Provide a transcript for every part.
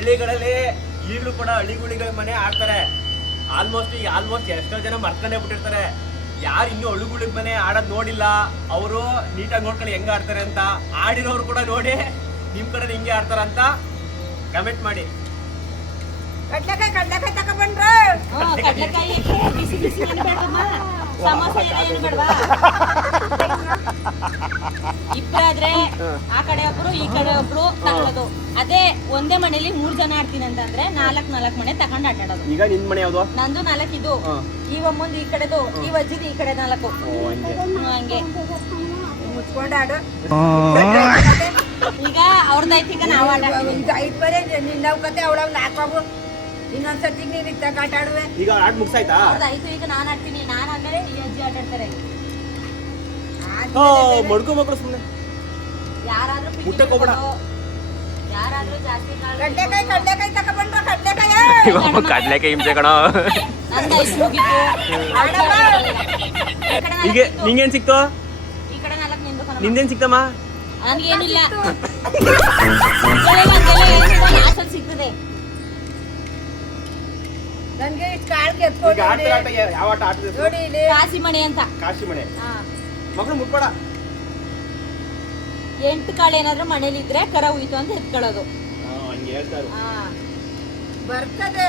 ಹಳ್ಳಿಗಳಲ್ಲಿ ಈಗಲೂ ಕೂಡ ಹಳ್ಳಿಗಳ ಮನೆ ಆಡ್ತಾರೆ. ಆಲ್ಮೋಸ್ಟ್ ಎಷ್ಟೋ ಜನ ಮರ್ಕೊಂಡೇ ಬಿಟ್ಟಿರ್ತಾರೆ. ಯಾರು ಇನ್ನೂ ಹಳ್ಳಿಗಳ ಮನೆ ಆಡೋದ್ ನೋಡಿಲ್ಲ ಅವರು ನೀಟಾಗಿ ನೋಡ್ಕೊಳ್ಳಿ ಹೆಂಗ ಆಡ್ತಾರೆ ಅಂತ. ಆಡಿರೋರು ಕೂಡ ನೋಡಿ ನಿಮ್ ಕಡೆ ಹಿಂಗೆ ಆಡ್ತಾರ ಅಂತ ಕಮೆಂಟ್ ಮಾಡಿ. ಕಡ್ಲೆಕಾಯಿ ತಗೊಂಡ್ರ ಕಡ್ಲೆಕಾಯಿ ಬಿಸಿ ಬಿಸಿ ಏನು ಬೇಡಮ್ಮ, ಸಮೋಸೆ ಏನು ಬೇಡವಾ? ಇಬ್ಬರಾದ್ರೆ ಆ ಕಡೆ ಒಬ್ರು ಈ ಕಡೆ ಒಬ್ರು ತಗೊಳ್ಳೋದು. ಅದೇ ಒಂದೇ ಮನೇಲಿ 3 ಜನ ಆಡ್ತೀನಿ ಅಂತಂದ್ರೆ 4 ಮನೆ ತಗೊಂಡ್ ಆಟಾಡೋದು. ಈಗ ನಿನ್ ಮನೆ ಯಾವ್ದು? ನಂದು 4 ಇದು. ಈ ಒಮ್ಮಂದು ಈ ಕಡೆದು, ಈ ವಜ್ಜಿದು ಈ ಕಡೆ 4. ಹಂಗೆ ಮುಚ್ಕೊಂಡ್ ಆಡು. ಈಗ ಅವ್ರದ್ದಾಯ್ತು, ಈಗ ನಾವು ನಿನ್ನ ಕತೆ ಅವಳವ್ 4 ಇನ್ನೊಂದ್ಸತಿ ನೀನ್ ಇತ್ತಾಗ ಆಟ ಆಡುವೆ. ಈಗ ಆಟ ಮುಗ್ಸಾಯ್ತಾ? ಆಯ್ತು, ಈಗ ನಾನ್ ಆಡ್ತೀನಿ. ನಾನ್ ಆಡ್ತಾರೆ ಈ ಅಜ್ಜಿ ಆಟ ಆಡ್ತಾರೆ. ಮಡ್ಕೋ ಮಕ್ಕಳು ಸುಮ್ಮನೆ ಯಾರಾದ್ರೂ ಮುಟ್ಟಕ್ಕೆ ಹೋಗ್ಬೇಡ. ಯಾರಾದ್ರೂ ಜಾಸ್ತಿ ಕಡ್ಲೆಕಾಯಿ ತಗೊಂಡ್ರ ಕಡ್ಲೆಕಾಯಿ ಹಿಂಸೆ ಕಣೋ. ಈಗ ನಿಂಗೇನ್ ಸಿಕ್ತು? ಈ ಕಡೆ 4 ನಿಂದು. ನಿಂದೇನ್ ಸಿಕ್ತಮ್ಮ? ನನ್ಗೇನಿಲ್ಲ. ಸಿಗ್ತದೆ ನನ್ಗೆ ಕಾಸಿ ಮಣೆ ಅಂತ. ಕಾಶಿ ಮಣೆ ಮಕ್ಕಳು ಮುಟ್ಬೇಡ. 8 ಕಾಳು ಏನಾದ್ರೂ ಮನೇಲಿ ಇದ್ರೆ ಕರ ಉಯ್ತು ಅಂತ ಎತ್ಕೊಳ್ಳೋದು. ಬರ್ತದೆ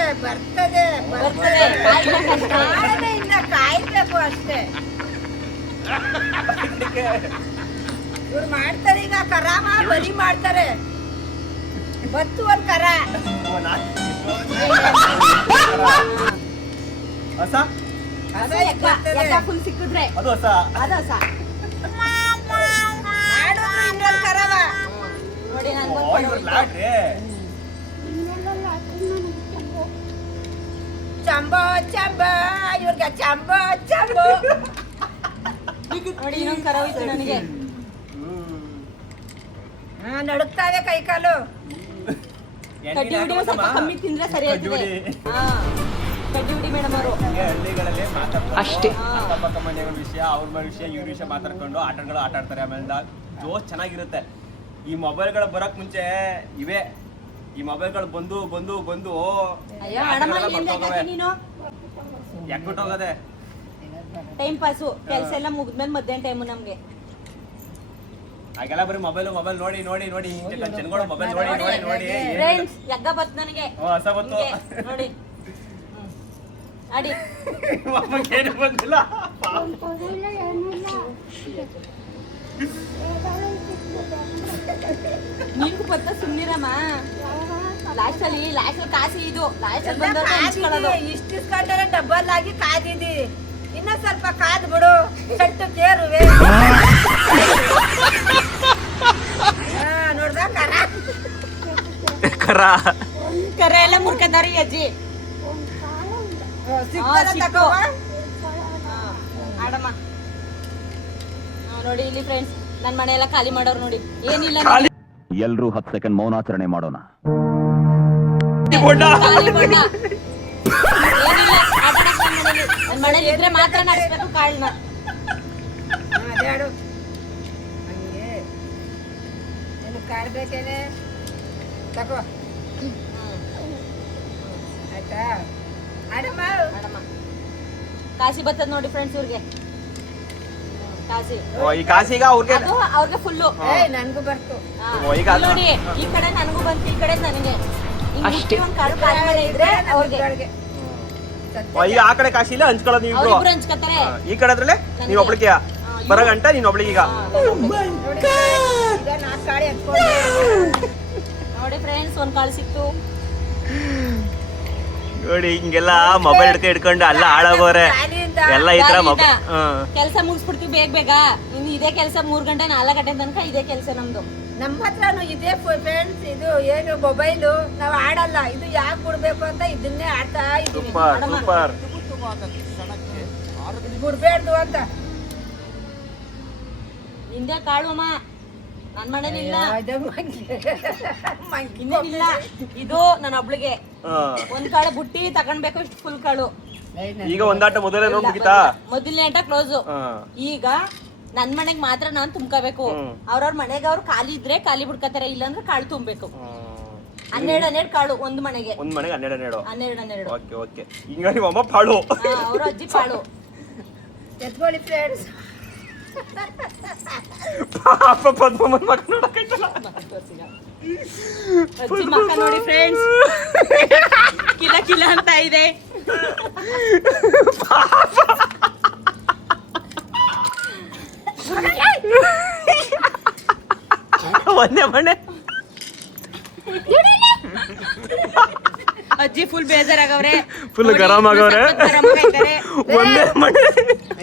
ಇನ್ನ ಕಾಯ್ಬೇಕು ಅಷ್ಟೇ. ಇವ್ರು ಮಾಡ್ತಾರೆ ಈಗ ಕರಾಮ ಬಲಿ ಮಾಡ್ತಾರೆ. ಬತ್ತು ಒಂದ್ ಕರ ಫುಲ್ ಸಿಕ್ಕಿದ್ರೆ ಅದು ಹೊಸ ಇನ್ನೊಂದ್ ಕರವ ನೋಡಿ. ಚಂಬ ಇವ್ರಿಗೆ ಚಂಬ ನೋಡಿ. ಇನ್ನೊಂದ್ ಕರ ಹೋಯ್ತು ನನಗೆ. ನಡುಕ್ತಾವೆ ಕೈ ಕಾಲು. ಕಡ್ಡಿ ಹುಡಿ ಸ್ವಲ್ಪ ಕಮ್ಮಿ ತಿಂದ್ರೆ ಸರಿ ಆಗ್ತದೆ. ಕಡ್ಡಿ ಹುಡಿ ಮೇಡಮ್ ಅವರು ಹಳ್ಳಿಗಳಲ್ಲಿ ಅಷ್ಟೇ. ಅಕ್ಕಪಕ್ಕ ಮನೆಗಳ ವಿಷಯ, ಅವ್ರ ಮನೆ ವಿಷಯ, ಇವ್ರ ವಿಷಯ ಮಾತಾಡ್ಕೊಂಡು ಆಟಗಳು ಆಟ ಆಡ್ತಾರೆ. ಆಮೇಲೆ ಜೋಶ್ ಚೆನ್ನಾಗಿರುತ್ತೆ. ಈ ಮೊಬೈಲ್ಗಳು ಬರಕ್ ಮುಂಚೆ ಈ ಮೊಬೈಲ್ಗಳು ಬಂದು ಯಾಕ್ಬಿಟ್ಟೋಗದೆ ಟೈಮ್ ಪಾಸು. ಕೆಲಸ ಎಲ್ಲ ಮುಗಿದ್ಮೇಲೆ ಮಧ್ಯಾಹ್ನ ಟೈಮು ನಮ್ಗೆ. ಹಾಗೆಲ್ಲ ಬರೀ ಮೊಬೈಲ್ ನೋಡಿ ಜನಗಳು ಮೊಬೈಲ್ ನೋಡಿ ಫ್ರೆಂಡ್ಸ್ ಯಗ್ಗ ಬತ್ತು ನನಗೆ. ಹೊಸ ಬತ್ತು ನೋಡಿ ಅಡಿ ಏನು ಬಂದಿಲ್ಲ. ನಿಂಗೂ ಬತ್ತ ಸುಮ್ನಿರಮ್ಮ. ಲಾಸ್ಟ್ ಅಲ್ಲಿ ಕಾಸಿ ಇದು ಲಾಸ್ಟ್ ಬಂದವ್ರು ಇಷ್ಟು ಇಸ್ಕೊಂಡ್ರೆ ಡಬ್ಬಲ್ ಆಗಿ ಕಾದಿದಿ. ಇನ್ನ ಸ್ವಲ್ಪ ಕಾದ್ ಬಿಡು. ಸಟ್ಟು ಕೇರುವೆ ನೋಡ್ದ ಕರ ಎಲ್ಲ ಮುರ್ಕಂದಾರಿ ಅಜ್ಜಿ. ಆಡಮ್ಮ ನೋಡಿ. ಇಲ್ಲಿ ಫ್ರೆಂಡ್ಸ್ ನನ್ ಮನೆ ಎಲ್ಲ ಖಾಲಿ ಮಾಡೋರು ನೋಡಿ. ಏನಿಲ್ಲ, ಎಲ್ರೂ 10 ಸೆಕೆಂಡ್ ಮೌನಾಚರಣೆ ಮಾಡೋಣ. ನನ್ ಮನೇಲಿ ಇದ್ರೆ ಮಾತ್ರ ನಡೆಸ್ಬೇಕು ಕಾಳನ್ನ. ಕಾಡ್ಬೇಕೇನೆ ತಗೋ. ಆಯ್ತಾ ಆಡಮ್ಮ. ಕಾಸಿ ಬರ್ತದ ನೋಡಿ ಫ್ರೆಂಡ್ಸ್ ಇವ್ರಿಗೆ. ಕಾಸಿಗ ಅವ್ರಿಗೆ ಫುಲ್ಲು. ನನ್ಗೂ ಬರ್ತು ನೋಡಿ. ಈ ಕಡೆ ನನ್ಗೂ ಬಂತು, ಈ ಕಡೆ ನನಗೆ. ಅಷ್ಟೇ. ಒಂದ್ ಕಾಳು ಖಾಲಿ ಮನೆ ಇದ್ರೆ ಅವ್ರಿಗೆ. ಈಗ ಆ ಕಡೆ ಕಾಶಿ ಇಲ್ಲ ಹಂಚ್ಕೊಳ್ಳೋದು ನೀವು ಇಬ್ರು. ಹಂಚ್ಕೊತಾರೆ. ಈ ಕಡೆ ಅದ್ರಲ್ಲೇ ನೀವ್ ಒಬ್ಳಿಗೆ ಬರೋ ಗಂಟ ನೀನ್ ಒಬ್ಳಿಗೆ. ಈಗ ನೋಡಿ ಫ್ರೆಂಡ್ಸ್ ಒಂದ್ ಕಾಳು ಸಿಕ್ತು ನೋಡಿ. ಹಿಂಗೆಲ್ಲ ಮೊಬೈಲ್ ಹಿಡ್ಕೊಂಡು ಅಲ್ಲ ಹಾಳಾಗೋರೆ ಎಲ್ಲ ಈ ತರ ಮೊಬೈಲ್. ಕೆಲಸ ಮುಗಿಸ್ಬಿಡ್ತೀವಿ ಬೇಗ. ಇನ್ನು ಇದೇ ಕೆಲಸ 3 ಗಂಟೆ 4 ಗಂಟೆ ತನಕ ಇದೇ ಕೆಲಸ ನಮ್ದು. ನಮ್ಮ ಹತ್ರನು ಇದೆ ಫ್ರೆಂಡ್ಸ್. ಇದು ಏನು ಮೊಬೈಲು ನಾವು ಆಡಲ್ಲ. ಇದು ಯಾಕೆ ಬಿಡ್ಬೇಕು ಅಂತ ಇದನ್ನೇ ಆಡ್ತಾ ಇದ್ದೀವಿ. ಬಿಡ್ಬೇಡ್ದು ಅಂತ. ನಿಂದೆ ಕಾಳುಮ್ಮ ನನ್ ಮನೇಲಿ ಇಲ್ಲ. ಇನ್ನೇನಿಲ್ಲ, ಇದು ನನ್ನ ಒಬ್ಳಿಗೆ. ಒಂದ್ ಕಾಳು ಬುಟ್ಟಿ ತಗೊಂಡ್ಬೇಕು. ಇಷ್ಟು ಫುಲ್ ಕಾಳು. ಈಗ ಒಂದಾಟ ಮೊದಲನೇ ಆಟ ಕ್ಲೋಸ್. ಈಗ ನನ್ ಮನೆಗ್ ಮಾತ್ರ ನಾನ್ ತುಂಬ್ಕೋಬೇಕು. ಅವ್ರವ್ರ ಮನೆಗೆ ಅವ್ರು ಖಾಲಿ ಇದ್ರೆ ಖಾಲಿ ಬಿಡ್ಕೋತಾರೆ, ಇಲ್ಲಾಂದ್ರೆ ಕಾಳು ತುಂಬೇಕು. 12 ಕಾಳು ಒಂದು ಮನೆಗೆ. ಒಂದ್ ಮನೆಗೆ 12. 12. Okay okay. ಹಿಂಗ ನಿಮ್ಮ ಅಮ್ಮ ಪಾಳು. ಅವ್ರ ಅಜ್ಜಿ ಪಾಳು. ಎತ್ಕೊಳ್ಳಿ ಫ್ರೆಂಡ್ಸ್. ಪಾಪ ಪದ್ಮಮ್ಮನ ಮಕ್ಕ ನೋಡಕೈತಲ್ಲ. ಅಜ್ಜಿ ಮಕ್ಕ ನೋಡಿ ಫ್ರೆಂಡ್ಸ್. ಕಿಲ ಕಿಲ ಅಂತ ಇದೆ. ಒಂದೇ ಮನೆ. ಅಜ್ಜಿ ಫುಲ್ ಬೇಜಾರಾಗವ್ರೆ, ಫುಲ್ ಗರಂ ಆಗವ್ರೆ. ಒಂದೇ ಮನೆ.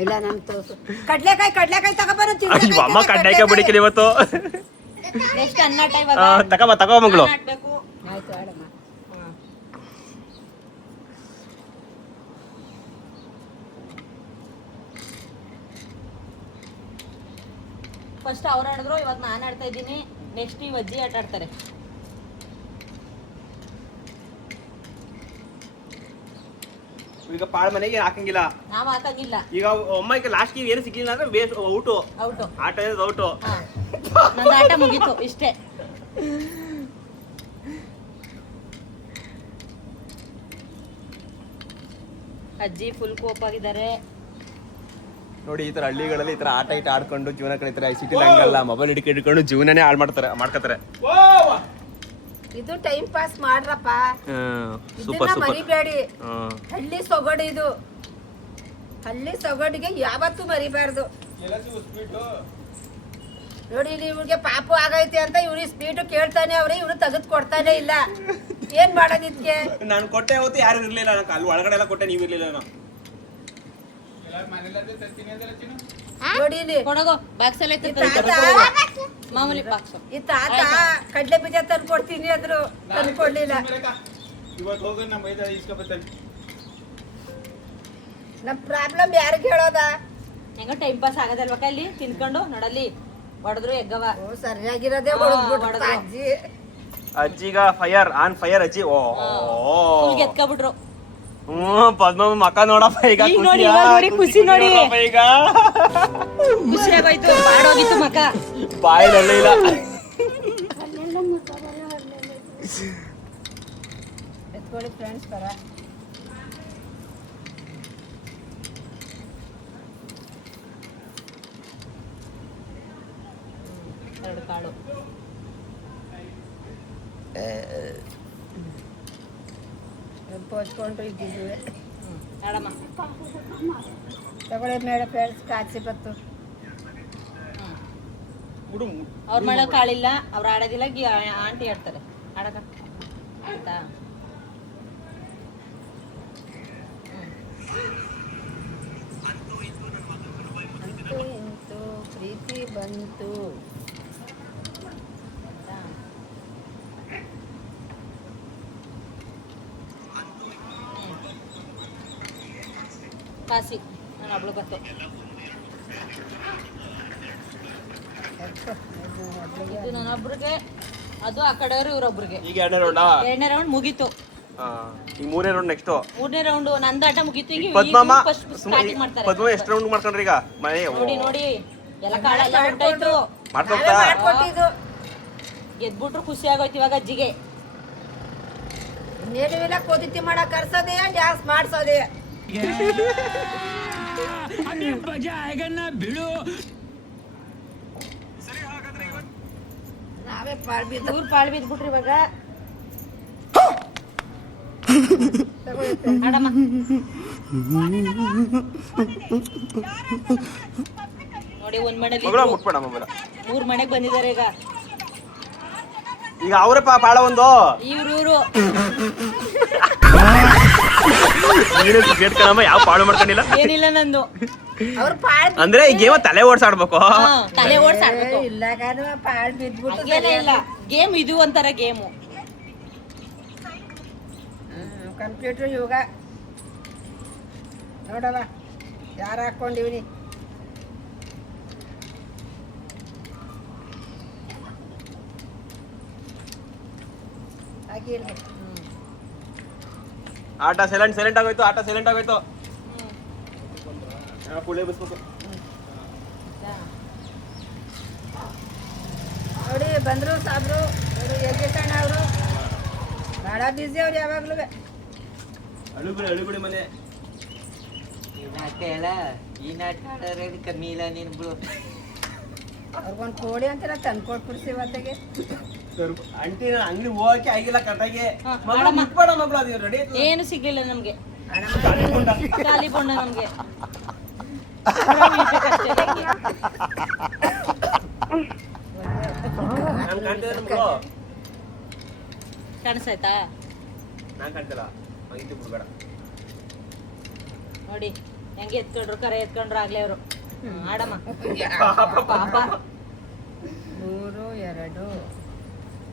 ಇಲ್ಲ ನಾನು ತೋರ್ಸು. ಕಡ್ಲೆಕಾಯಿ ತಗೋಬಾರ. ಅಯ್ಯೋ ಅಮ್ಮ ಕಡ್ಲೆಕಾಯಿ ಬಡಿಕಲಿ ಇವತ್ತು. ನೆಕ್ಸ್ಟ್ ಅನ್ನಾಟ ಇವಾಗ. ತಗೋ ಮಗಳು. ಆಯ್ತು ಆಡಮ್ಮ. ಫಸ್ಟ್ ಅವ್ರು ಆಡಿದ್ರು, ಇವಾಗ ನಾನು ಆಡ್ತಾ ಇದ್ದೀನಿ. ನೆಕ್ಸ್ಟ್ ಈ ಅಜ್ಜಿ ಆಟ ಆಡ್ತಾರೆ. ಈಗ ಪಾಳ ಮನೆಗೆ ಹಾಕಂಗಿಲ್ಲ, ನಾವ್ ಹಾಕಂಗಿಲ್ಲ. ಈಗ ಅಮ್ಮಕ್ಕೆ ಲಾಸ್ಟ್ ಏನು ಸಿಗ್ಲಿಲ್ಲ ಅಂದ್ರೆ ಬೇಸ್ ಔಟು. ಆಟ ಇರೋದು ಔಟು. ನಂದು ಆಟ ಮುಗೀತು ಇಷ್ಟೇ. ಅಜ್ಜಿ ಫುಲ್ ಕೋಪಾಗಿದ್ದಾರೆ ನೋಡಿ. ಈ ತರ ಹಳ್ಳಿಗಳಲ್ಲಿ ಈ ತರ ಆಟ ಆಡ್ಕೊಂಡು ಜೀವನ ಕಳೀತಾರೆ. ಸಿಟಿಲಿ ಹಂಗಲ್ಲ, ಮೊಬೈಲ್ ಹಿಡ್ಕೊಂಡು ಜೀವನನೇ ಹಾಳು ಮಾಡ್ಕತಾರೆ. ಇದು ಟೈಮ್ ಪಾಸ್ ಮಾಡ್ರಪ್ಪ. Super super. ಮರಿಬೇಡಿ. ಹಳ್ಳಿ ಸೊಗಡು ಇದು. ಹಳ್ಳಿ ಸೊಗಡಿಗೆ ಯಾವತ್ತೂ ಮರಿಬಾರ್ದು. ನೋಡಿ ಇವ್ರಿಗೆ ಪಾಪು ಆಗೈತೆ ಅಂತ ಇವ್ರಿಗೆ ಸ್ಪೀಡ್ ಕೇಳ್ತಾನೆ ಅವ್ರೆ, ಇವ್ರು ತೆಗೆದು ಕೊಡ್ತಾನೆ ಇಲ್ಲ. ಏನ್ ಮಾಡೋದಿದ್ಕೆ? ನಾನು ಕೊಟ್ಟೆ ಹೊತ್ತು ಯಾರು ಇರ್ಲಿಲ್ಲ. ನಾನು ಅಲ್ಲಿ ಒಳಗಡೆ ಎಲ್ಲ ಕೊಟ್ಟೆ, ನೀವು ಇರ್ಲಿಲ್ಲ. ನಾನು ನೋಡಿ ಇಲ್ಲಿ ಕೊಡಗೋ ಬಾಕ್ಸ್ ಎಲ್ಲ ಮಾಮೂಲಿ ಬಾಕ್ಸ್. ಈ ತಾತ ಕಡ್ಲೆ ಬೀಜ ತಂದು ಕೊಡ್ತೀನಿ ಅಂದ್ರು, ತಂದು ಕೊಡ್ಲಿಲ್ಲ. ನಮ್ ಪ್ರಾಬ್ಲಮ್ ಯಾರಿಗೆ ಹೇಳೋದ? ಹೆಂಗ ಟೈಮ್ ಪಾಸ್ ಆಗದಲ್ವಾ ಇಲ್ಲಿ ತಿನ್ಕೊಂಡು ನೋಡಲ್ಲಿ ಹೊಡೆದ್ರು ಎಗ್ಗವ. ಸರಿಯಾಗಿರೋದೇ ಅಜ್ಜಿ. ಅಜ್ಜಿಗ ಫೈರ್ ಆನ್ ಫೈರ್ ಅಜ್ಜಿ. ಓ ಎತ್ಕೊಬಿಟ್ರು. ಪದ್ಮಮ್ಮ ಮಕ್ಕ ನೋಡಪ್ಪ ಈಗ. ಖುಷಿ ನೋಡಿ, ಈಗ ಖುಷಿ ಆಗೋಯ್ತು. ಬಾಡೋಗಿತ್ತು ಮಕ್ಕ, ಬಾಯಿಲಲ್ಲೇ ಇಲ್ಲ. ಎತ್ಕೊಳ್ಳಿ ಫ್ರೆಂಡ್ಸ್ ಬರ. ಎರಡು ಕಾಳು ಪೋಚ್ಕೊಂಡ್ರು ಇದ್ದಿದ್ವಿ. ಮೇಡಮ್ಮ ತಗೊಳ್ಳಿ ಮೇಡಮ್ ಫ್ರೆಂಡ್ಸ್. ಕಾಚಿ ಬತ್ತು. ಅವ್ರ ಮಳೆ ಕಾಳಿಲ್ಲ, ಅವ್ರು ಆಡೋದಿಲ್ಲ. ಆಂಟಿ ಆಡ್ತಾರೆ. ಆಡಕ ಆಯ್ತಾ? ಅಂತೂ ಇಂತೂ ಪ್ರೀತಿ ಬಂತು. ಕಾಸಿ ನಾನು ಒಬ್ಳು ಬತ್ತು. ಇದು ನನ್ನೊಬ್ರಿಗೆ, ಅದು ಆ ಕಡೆಯವರು ಇವ್ರೊಬ್ರಿಗೆ. ಈಗ ಎರಡನೇ ರೌಂಡ್ ಮುಗೀತು. ಈಗ ಮೂರನೇ ರೌಂಡ್. ನೆಕ್ಸ್ಟ್ ಮೂರನೇ ರೌಂಡ್ ನಂದು ಆಟ ಮುಗೀತು. ಈಗ ಪದ್ಮಮ್ಮ ಸ್ಟಾರ್ಟಿಂಗ್ ಮಾಡ್ತಾರೆ. ಪದ್ಮ ಎಷ್ಟು ರೌಂಡ್ ಮಾಡ್ಕೊಂಡ್ರಿ ಈಗ? ನೋಡಿ ನೋಡಿ ಎಲ್ಲ ಕಾಳೆಲ್ಲ ಹೊರಟಾಯ್ತು. ಗೆದ್ಬಿಟ್ರು ಖುಷಿ ಆಗೋಯ್ತು ಇವಾಗ ಅಜ್ಜಿಗೆ. ಇನ್ನೇನು ಕೋದಿತಿ ಮಾಡಕ್ ಕರ್ಸೋದೇ, ಡ್ಯಾನ್ಸ್ ಮಾಡ್ಸೋದೇ. ನಾವೇ ಪಾಳ್ ಬಿದ್ಬಿಟ್ರಿ ಇವಾಗ. ಆಡಮ್ಮ ನೋಡಿ. ಒಂದ್ ಮನೆಯಲ್ಲಿ 3 ಮನೆಗೆ ಬಂದಿದ್ದಾರೆ ಈಗ. ಈಗ ಅವ್ರೆ ಪಾಳ ಒಂದು ಇವ್ರು ಯಾವ ಪಾಳು ಮಾಡ್ಕೊಂಡಿಲ್ಲ. ಏನಿಲ್ಲ ನಂದು. ಅವ್ರ ಪಾಳ್ ಅಂದ್ರೆ ಈ ಗೇಮ್ ತಲೆ ಓಡ್ಸಾಡ್ಬೇಕು. ತಲೆ ಓಡ್ಸಾಡ್ಬೇಕು. ಇಲ್ಲ ಪಾಳ್ ಬಿದ್ಬಿಟ್ಟು ಇಲ್ಲ. ಗೇಮ್ ಇದು ಒಂಥರ ಗೇಮು. ಕಂಪ್ಯೂಟರ್ ಯೋಗ ನೋಡವ ಯಾರು ಹಾಕೊಂಡಿವ್ನಿ. ಆಟ ಸೈಲೆಂಟ್ ಆಗೋಯ್ತು. ಆಟ ಸೈಲೆಂಟ್ ಆಗೋಯ್ತು. ಪುಳೆ ಬಸ್ಬೇಕು ನೋಡಿ. ಬಂದ್ರು ಸಾಬ್ರು, ಯಜ್ಞಣ್ಣ ಅವರು ಭಾಳ ಬಿಸಿ ಅವ್ರು ಯಾವಾಗ್ಲೂ. ಅಳುಗುಳಿ ಮನೆ. ಈ ನಾಟಕ ಎಲ್ಲ ಈ ನಾಟಕ ಆಡೋರು ಕಮ್ಮಿ ಇಲ್ಲ ನೀನು ಬಿಡು. ಅವ್ರಿಗೊಂದು ಕೋಳಿ ಅಂತ ತಂದು ಕೊಟ್ಬಿಡ್ಸಿ ಇವತ್ತಿಗೆ. ಆಂಟಿ ನಾನು ಅಂಗಡಿ ಹೋಗಕ್ಕೆ ಆಗಿಲ್ಲ ಕರೆಕ್ಟಾಗಿ. ಮಗಳು ಅದು ರೆಡಿ. ಏನು ಸಿಗ್ಲಿಲ್ಲ ನಮ್ಗೆ, ಖಾಲಿ ಬೋಂಡ ನಮ್ಗೆ. ನಾನು ಕಾಣ್ತಿದ್ದೆ ನಮ್ಗಳು. ಕಾಣಿಸ್ತಾಯ್ತಾ? ನಾನು ಕಾಣ್ತಿಲ್ಲ. ಹಂಗಿದ್ದು ಬಿಡ್ಬೇಡ. ನೋಡಿ ಹೆಂಗೆ ಎತ್ಕೊಂಡ್ರು, ಕರೆ ಎತ್ಕೊಂಡ್ರು ಆಗ್ಲೇ ಅವರು. ಆಡಮ್ಮ ಪಾಪ. 3 2.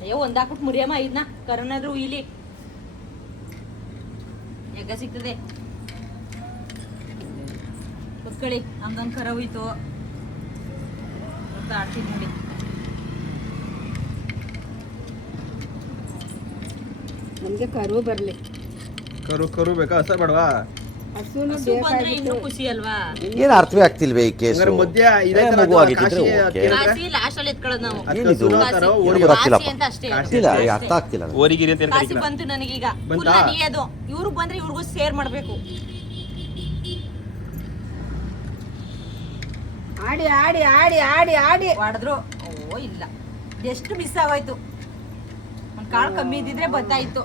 ಅಯ್ಯೋ ಒಂದ್ ಹಾಕ್ಬಿಟ್ಟು ಮುರಿಯಮ್ಮ ಇದನ್ನ. ಕರನಾದ್ರು ಇಲ್ಲಿ ಎಗ್ಗ ಸಿಗ್ತದೆ. ಕುತ್ಕೊಳ್ಳಿ, ನಮ್ದೊಂದು ಕರ ಹೋಯ್ತು. ಆಡ್ತೀನಿ ನೋಡಿ. ನಮ್ಗೆ ಕರು ಬರ್ಲಿ. ಕರು ಬೇಕಾ? ಹಸ ಬೇಡವಾ? ಹಸು ಬಂದ್ರೆ ಇನ್ನೂ ಖುಷಿ ಅಲ್ವಾ? ಏನು ಅರ್ಥವೇ ಆಗ್ತಿಲ್ವೇ ಈ ಕೇಸು. ಮಧ್ಯ ಮಗು ಆಗಿದ್ರೆ ಓಕೆ. ಕಾಸಿ ಲಾಸ್ಟ್ ಅಲ್ಲಿ ಎತ್ಕೊಳ್ಳೋದು ನಾವು. ಏನಿದು ಕಾಸಿ ಅಂತ ಅಷ್ಟೇ. ಆಗ್ತಿಲ್ಲ, ಅರ್ಥ ಆಗ್ತಿಲ್ಲ ನನಗೆ. ಓರಿಗಿರಿ ಅಂತ ಕಾಸಿ ಬಂತು ನನಗೀಗ. ಫುಲ್ ಅದು ಇವ್ರು ಬಂದ್ರೆ ಇವ್ರಿಗೂ ಶೇರ್ ಮಾಡ್ಬೇಕು. ಆಡಿ ಆಡಿ ಆಡಿ ಆಡಿ ಆಡಿ ಹೊಡೆದ್ರು. ಓ ಇಲ್ಲ, ಎಷ್ಟು ಮಿಸ್ ಆಗೋಯ್ತು. ಒಂದ್ ಕಾಳು ಕಮ್ಮಿ ಇದ್ದಿದ್ರೆ ಬತ್ತಾಯ್ತು.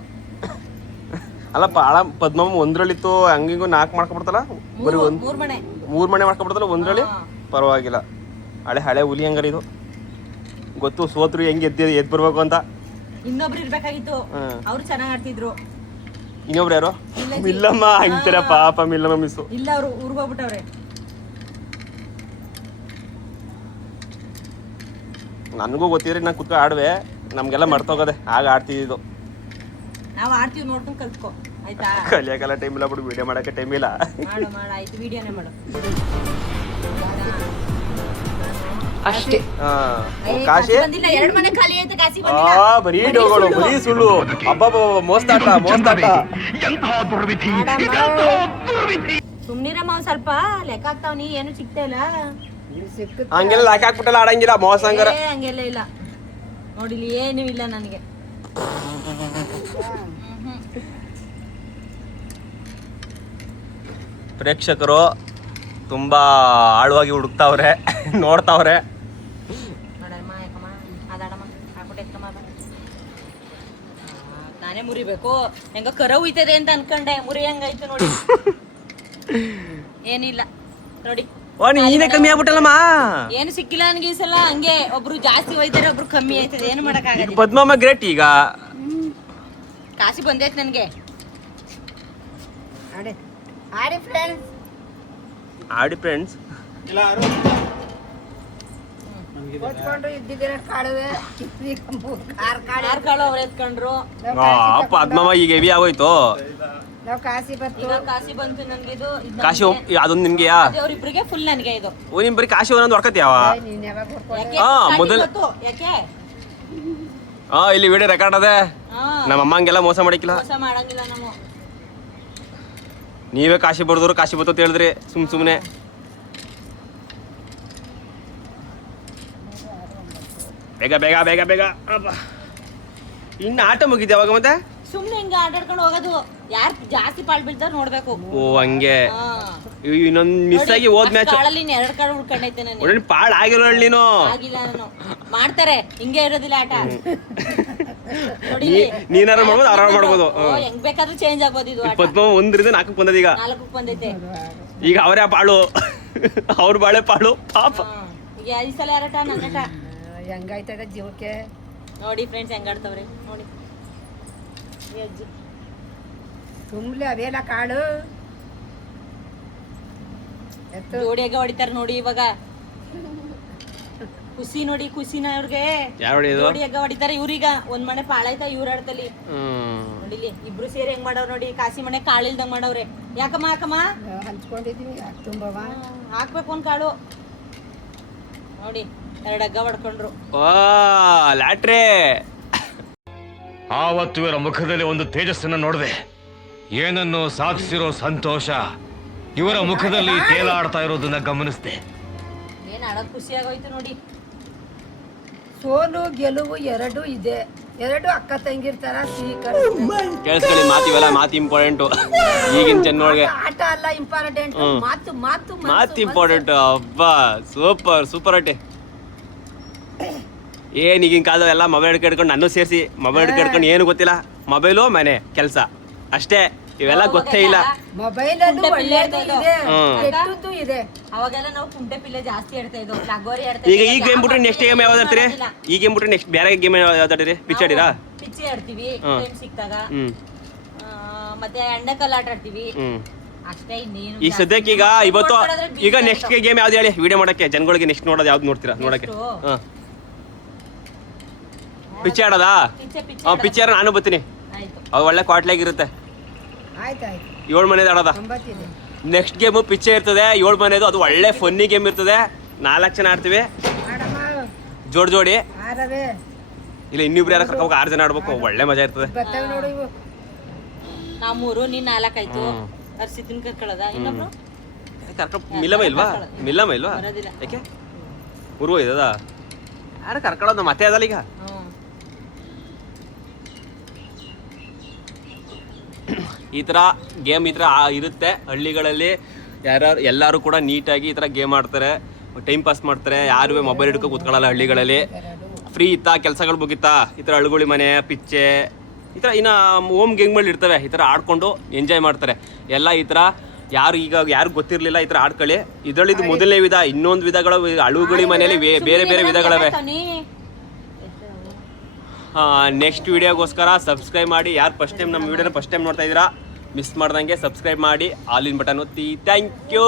ಅಲ್ಲಪ್ಪ ಆಳ ಪದ್ಮಮ್ಮ ಒಂದ್ರಲ್ಲಿತ್ತು, ಹಂಗಿಂಗು 4 ಮಾಡ್ಕೊಬಿಡ್ತಲ್ಲ. ಬರೀ ಮೂರ್ ಮನೆ ಮಾಡ್ಕೊಬಿಡ್ತಲ್ಲ ಒಂದ್ರಲ್ಲಿ. ಪರವಾಗಿಲ್ಲ. ಹಳೆ ಹುಲಿ ಹಂಗಾರ ಇದು ಗೊತ್ತು. ಸೋತ್ರು ಹೆಂಗ್ ಎದ್ ಬರ್ಬೇಕು ಅಂತ. ಇನ್ನೊಬ್ರು ಇರ್ಬೇಕಾಗಿತ್ತು, ಅವ್ರು ಚೆನ್ನಾಗ್ ಆಡ್ತಿದ್ರು. ಇನ್ನೊಬ್ರು ಯಾರು? ಮಿಲ್ಲಮ್ಮ ಅಂತೀರ ಪಾಪ. ಮಿಲ್ಲಮ್ಮ ಮಿಸ್ಸು ಇಲ್ಲ, ಅವ್ರು ಊರ್ಗ್ ಹೋಗ್ಬಿಟ್ಟವ್ರೆ. ನನಗೂ ಗೊತ್ತಿದ್ರೆ ನಾನು ಕುತ್ಕೊ ಆಡ್ವೆ. ನಮ್ಗೆಲ್ಲ ಮರ್ತೋಗದೆ ಆಗ ಆಡ್ತಿದ್ದು. ನಾವ್ ಆಡ್ತೀವಿ, ನೋಡ್ಕೊಂಡ್ ಕಲ್ತ್ಕೊ ಆಯ್ತಾ? ಕಲಿಯಕ್ಕೆಲ್ಲ ಟೈಮ್ ಇಲ್ಲ ಬಿಡು, ವಿಡಿಯೋ ಮಾಡಕ್ಕೆ ಟೈಮ್ ಇಲ್ಲ. ಮಾಡು ಆಯ್ತು, ವಿಡಿಯೋನೇ ಮಾಡು ಅಷ್ಟೇ. ಕಾಶಿ ಬಂದಿಲ್ಲ. 2 ಮನೆ ಖಾಲಿ ಆಯ್ತು, ಕಾಸಿ ಬಂದಿಲ್ಲ. ಬರೀ ಡೋಗಳು, ಬರೀ ಸುಳ್ಳು. ಅಬ್ಬಬ್ಬ ಮೋಸ್ತಾಟ. ಸುಮ್ನಿರಮ್ಮ, ಒಂದ್ ಸ್ವಲ್ಪ ಲೆಕ್ಕ ಆಗ್ತಾವ್. ನೀ ಏನು ಸಿಗ್ತಾ ಇಲ್ಲ. ಹಂಗೆಲ್ಲ ಲಾಕ್ ಹಾಕ್ಬಿಟ್ಟಲ್ಲ ಆಡಂಗಿಲ್ಲ. ಮೋಸ ಹಂಗಾರ ಹಂಗೆಲ್ಲ ಇಲ್ಲ. ನೋಡಿಲಿ ಏನು ಇಲ್ಲ ನನಗೆ. ಪ್ರೇಕ್ಷಕರು ತುಂಬಾ ಆಳವಾಗಿ ಹುಡುಕ್ತಾವ್ರೆ, ನೋಡ್ತಾವ್ರೆ. ನೋಡಮ್ಮ, ಯಾಕಮ್ಮ ಅದಾಡಮ್ಮ, ಹಾಕ್ಬಿಟ್ಟು ಎತ್ಕಮ್ಮ. ನಾನೇ ಮುರಿಬೇಕು. ಹೆಂಗ ಕರ ಉಯ್ತದೆ ಅಂತ ಅನ್ಕೊಂಡೆ, ಮುರಿ ಹಂಗಾಯ್ತು ನೋಡಿ. ಏನಿಲ್ಲ ನೋಡಿ. ನೀನೇ ಕಮ್ಮಿ ಆಗ್ಬಿಟ್ಟಲ್ಲಮ್ಮ. ಏನು ಸಿಕ್ಕಿಲ್ಲ ನನಗೆ ಈ ಸಲ. ಹಂಗೆ ಒಬ್ರು ಜಾಸ್ತಿ ಒಯ್ತಾರೆ, ಒಬ್ರು ಕಮ್ಮಿ ಆಯ್ತದೆ. ಏನು ಮಾಡಕ್ಕಾಗಲ್ಲ. ಪದ್ಮಮ್ಮ ಗ್ರೇಟ್. ಈಗ ಕಾಸಿ ಬಂದೈತೆ ನನಗೆ. ಆಡಿ ಫ್ರೆಂಡ್ಸ್. ಕಾಳು ಅವ್ರು ಎತ್ಕೊಂಡ್ರು. ಪದ್ಮಮ್ಮ ಈಗ ಹೆವಿ ಆಗೋಯ್ತು. ಕಾಸಿ ಬಂತು ನನ್ಗೆ. ಇದು ಕಾಶಿ ಅದೊಂದು ನಿಮ್ಗೆ ಅವ್ರಿಬ್ರಿಗೆ ಫುಲ್ ನನಗೆ ಇದು. ನಿಮ್ ಬರೀ ಕಾಶಿ ಒಂದೊಂದು ಹೊಡ್ಕತ್ಯಾವ. ಮೊದಲು ಯಾಕೆ ಇಲ್ಲಿ ವಿಡಿಯೋ ರೆಕಾರ್ಡ್ ಅದೇ. ನಮ್ಮ ಅಮ್ಮಂಗೆಲ್ಲ ಮೋಸ ಮಾಡಿಕ್ಕಿಲ್ಲ. ಮೋಸ ಮಾಡಂಗಿಲ್ಲ ನಾವು. ನೀವೇ ಕಾಶಿ ಬರ್ದವ್ರು ಕಾಶಿ ಬತ್ತ ಹೇಳಿದ್ರಿ ಸುಮ್ನೆ. ಬೇಗ ಬೇಗ ಬೇಗ ಬೇಗ. ಇನ್ನು ಆಟ ಮುಗಿದ್ದೆ ಅವಾಗ ಮತ್ತೆ. ಸುಮ್ನೆ ಹಿಂಗ ಆಟಾಡ್ಕೊಂಡು ಹೋಗೋದು. ಯಾರು ಜಾಸ್ತಿ ಪಾಲ್ ಬೀಳ್ತಾರ ನೋಡ್ಬೇಕು. ಓ ಹಂಗೆ. ಇನ್ನೊಂದ್ ಮಿಸ್ ಆಗಿ ಹೋದ್ ಮ್ಯಾಚ್ ಕಾಳಲ್ಲಿ 2 ಕಾಳು ಉಳ್ಕೊಂಡೈತೆ ನಾನು. ಪಾಳ್ ಆಗಿಲ್ಲ ನೀನು. ಆಗಿಲ್ಲ ನಾನು. ಮಾಡ್ತಾರೆ, ಹಿಂಗೆ ಇರೋದಿಲ್ಲ ಆಟ. ನೀನಾರು ಮಾಡ್ಬೋದು, ಆರಾಮ ಮಾಡ್ಬೋದು. ಹೆಂಗ್ ಬೇಕಾದ್ರೂ ಚೇಂಜ್ ಆಗ್ಬೋದು ಇದು ಆಟ. 1ರಿಂದ 4 ಬಂದದ. ಈಗ 4 ಬಂದೈತೆ. ಈಗ ಅವರೇ ಪಾಳು, ಅವ್ರ ಬಾಳೆ ಪಾಳು ಪಾಪ. ಈಗ ಈ ಸಲ ಯಾರಟ ನನ್ನಟ ಹೆಂಗಾಯ್ತದ ಜೀವಕ್ಕೆ ನೋಡಿ ಫ್ರೆಂಡ್ಸ್ ಹೆಂಗಾಡ್ತವ್ರೆ ನೋಡಿ. ತುಂಬಲಿ ಅವೆಲ್ಲ ಕಾಳು ಜೋಡಿಯಾಗ ಹೊಡಿತಾರ ನೋಡಿ. ಇವಾಗ ಖುಷಿ ನೋಡಿ, ಖುಷಿನ ಇವ್ರಿಗೆ ಜೋಡಿಯಾಗ ಹೊಡಿತಾರ. ಇವ್ರೀಗ ಒಂದ್ ಮನೆ ಪಾಳಾಯ್ತಾ ಇವ್ರ ಆಡ್ತಲ್ಲಿ ನೋಡಿಲಿ. ಇಬ್ರು ಸೇರಿ ಹೆಂಗ್ ಮಾಡವ್ರ ನೋಡಿ. ಕಾಸಿ ಮನೆ ಕಾಳಿಲ್ದಂಗ್ ಮಾಡವ್ರೆ. ಯಾಕಮ್ಮ ಯಾಕಮ್ಮ ಹಂಚ್ಕೊಂಡಿದೀವಿ ತುಂಬವ ಹಾಕ್ಬೇಕು ಒಂದ್ ಕಾಳು ನೋಡಿ. 2 ಹಗ್ಗ ಹೊಡ್ಕೊಂಡ್ರು. ಲಾಟ್ರಿ. ಆವತ್ತು ಇವರ ಮುಖದಲ್ಲಿ ಒಂದು ತೇಜಸ್ಸನ್ನು ನೋಡಿದೆ. ಏನನ್ನು ಸಾಧಿಸಿರೋ ಸಂತೋಷ ಇವರ ಮುಖದಲ್ಲಿ ತೇಲಾಡ್ತಾ ಇರೋದನ್ನ ಗಮನಿಸಿದೆ. ಏನ್ ಆಡೋದ್ ಖುಷಿ ಆಗೋಯ್ತು ನೋಡಿ. ಸೋಲು ಗೆಲುವು 2 ಇದೆ. ಎರಡು ಅಕ್ಕ ತಂಗಿರ್ತಾರ ಕೇಳಿಸ್ಕೊಳ್ಳಿ ಮಾತಿವೆಲ್ಲ ಮಾತು ಇಂಪಾರ್ಟೆಂಟು ಈಗಿನ ಜನಗಳಿಗೆ. ಆಟ ಅಲ್ಲ ಇಂಪಾರ್ಟೆಂಟ್, ಮಾತು ಮಾತು ಮಾತು ಇಂಪಾರ್ಟೆಂಟ್. ಅಬ್ಬಾ ಸೂಪರ್ ಅಟ್ಟೆ. ಏನ್ ಈಗಿನ ಕಾಲದಲ್ಲಿ ಎಲ್ಲ ಮೊಬೈಲ್ ಹಿಡ್ಕೊಂಡು ನಾನು ಸೇರಿಸಿ ಮೊಬೈಲ್ ಹಿಡ್ಕೊಂಡು ಏನು ಗೊತ್ತಿಲ್ಲ. ಮೊಬೈಲು ಮನೆ ಕೆಲಸ ಅಷ್ಟೇ, ಇವೆಲ್ಲ ಗೊತ್ತೇ ಇಲ್ಲ. ಮೊಬೈಲ್ ಅಲ್ಲಿ ಒಳ್ಳೇದು ಇದೆ, ಕೆಟ್ಟದ್ದು ಇದೆ. ಅವಾಗೆಲ್ಲ ನಾವು ಕುಂಟೆ ಪಿಲ್ಲೆ ಜಾಸ್ತಿ ಆಡ್ತಾ ಇದ್ವು, ಲಗೋರಿ ಆಡ್ತಾ ಈಗ ಈ ಗೇಮ್ ಬಿಟ್ರೆ ನೆಕ್ಸ್ಟ್ ಗೇಮ್ ಯಾವ್ದು ಆಡ್ತೀರಿ? ಈ ಗೇಮ್ ಬಿಟ್ರೆ ನೆಕ್ಸ್ಟ್ ಬೇರೆ ಗೇಮ್ ಯಾವ್ದು ಆಡಿರಿ? ಪಿಚ್ ಆಡಿರಾ? ಪಿಚ್ಚಿ ಆಡ್ತೀವಿ ಟೈಮ್ ಸಿಕ್ತಾಗ. ಮತ್ತೆ ಅಣ್ಣಕಲ್ ಆಟ ಆಡ್ತೀವಿ ಅಷ್ಟೇ, ಇನ್ನೇನು. ಈ ಸದ್ಯಕ್ಕೆ ಈಗ ಇವತ್ತು ಈಗ ನೆಕ್ಸ್ಟ್ ಗೇಮ್ ಯಾವ್ದು ಹೇಳಿ ವಿಡಿಯೋ ಮಾಡಕ್ಕೆ ಜನಗಳಿಗೆ ನೆಕ್ಸ್ಟ್ ನೋಡೋದು ಯಾವ್ದು ನೋಡ್ತೀರಾ ನೋಡಕ್ಕೆ? ಪಿಚ್ ಆಡೋದಾ? ಪಿಚ್ಚರ್ ನಾನು ಬರ್ತೀನಿ, ಅದು ಒಳ್ಳೆ ಕ್ವಾಟ್ಲಾಗಿರುತ್ತೆ. ಆಯ್ತಾಯ್ತು, 7 ಮನೆದು ಆಡೋದ. ನೆಕ್ಸ್ಟ್ ಗೇಮು ಪಿಚ್ಚೆ ಇರ್ತದೆ, 7 ಮನೆದು. ಅದು ಒಳ್ಳೆ ಫನ್ನಿ ಗೇಮ್ ಇರ್ತದೆ. 4 ಜನ ಆಡ್ತೀವಿ ಜೋಡಿ. ಇಲ್ಲ ಇನ್ನಿಬ್ರು ಯಾರು ಕರ್ಕೋಬೇಕು, 6 ಜನ ಆಡ್ಬೇಕು, ಒಳ್ಳೆ ಮಜಾ ಇರ್ತದೆ. ನಾವು 3 ನೀನ್ 4 ಆಯ್ತು. ಅರ್ಸಿತಿನ್ ಕರ್ಕೊಳ್ಳೋದ ಇನ್ನೊಬ್ರು ಮಿಲ್ಲಮ್ಮ ಇಲ್ವಾ? ಯಾಕೆ ಉರುವ ಇದದ ಯಾರು ಕರ್ಕೊಳ್ಳೋದು ಮತ್ತೆ ಅದಲ್ಲ ಈಗ. ಈ ಥರ ಗೇಮ್ ಈ ಥರ ಇರುತ್ತೆ ಹಳ್ಳಿಗಳಲ್ಲಿ. ಎಲ್ಲರೂ ಕೂಡ ನೀಟಾಗಿ ಈ ಥರ ಗೇಮ್ ಆಡ್ತಾರೆ, ಟೈಮ್ ಪಾಸ್ ಮಾಡ್ತಾರೆ. ಯಾರು ಮೊಬೈಲ್ ಹಿಡ್ಕೊ ಕೂತ್ಕೊಳ್ಳಲ್ಲ ಹಳ್ಳಿಗಳಲ್ಲಿ. ಫ್ರೀ ಇತ್ತಾ ಕೆಲಸಗಳು ಮುಗಿತಾ ಈ ಥರ ಅಳುಗುಳಿ ಮನೆ, ಪಿಚ್ಚೆ, ಈ ಥರ ಇನ್ನು ಹೋಮ್ ಗೇಮ್ಗಳು ಇರ್ತವೆ. ಈ ಥರ ಆಡ್ಕೊಂಡು ಎಂಜಾಯ್ ಮಾಡ್ತಾರೆ ಎಲ್ಲ. ಈ ಥರ ಯಾರು ಗೊತ್ತಿರಲಿಲ್ಲ ಈ ಥರ ಆಡ್ಕೊಳ್ಳಿ. ಇದರಲ್ಲಿ ಇದು ಮೊದಲನೇ ವಿಧ. ಇನ್ನೊಂದು ವಿಧಗಳು ಅಳುಗುಳಿ ಮನೆಯಲ್ಲಿ ಬೇರೆ ಬೇರೆ ವಿಧಗಳವೆ. ನೆಕ್ಸ್ಟ್ ವಿಡಿಯೋಗೋಸ್ಕರ ಸಬ್ಸ್ಕ್ರೈಬ್ ಮಾಡಿ. ಯಾರು ಫಸ್ಟ್ ಟೈಮ್ ನಮ್ಮ ವಿಡಿಯೋನ ಫಸ್ಟ್ ಟೈಮ್ ನೋಡ್ತಾ ಇದ್ದೀರಾ ಮಿಸ್ ಮಾಡ್ದಂಗೆ ಸಬ್ಸ್ಕ್ರೈಬ್ ಮಾಡಿ, ಆಲ್ ಇನ್ ಬಟನ್ ಒತ್ತಿ. Thank you.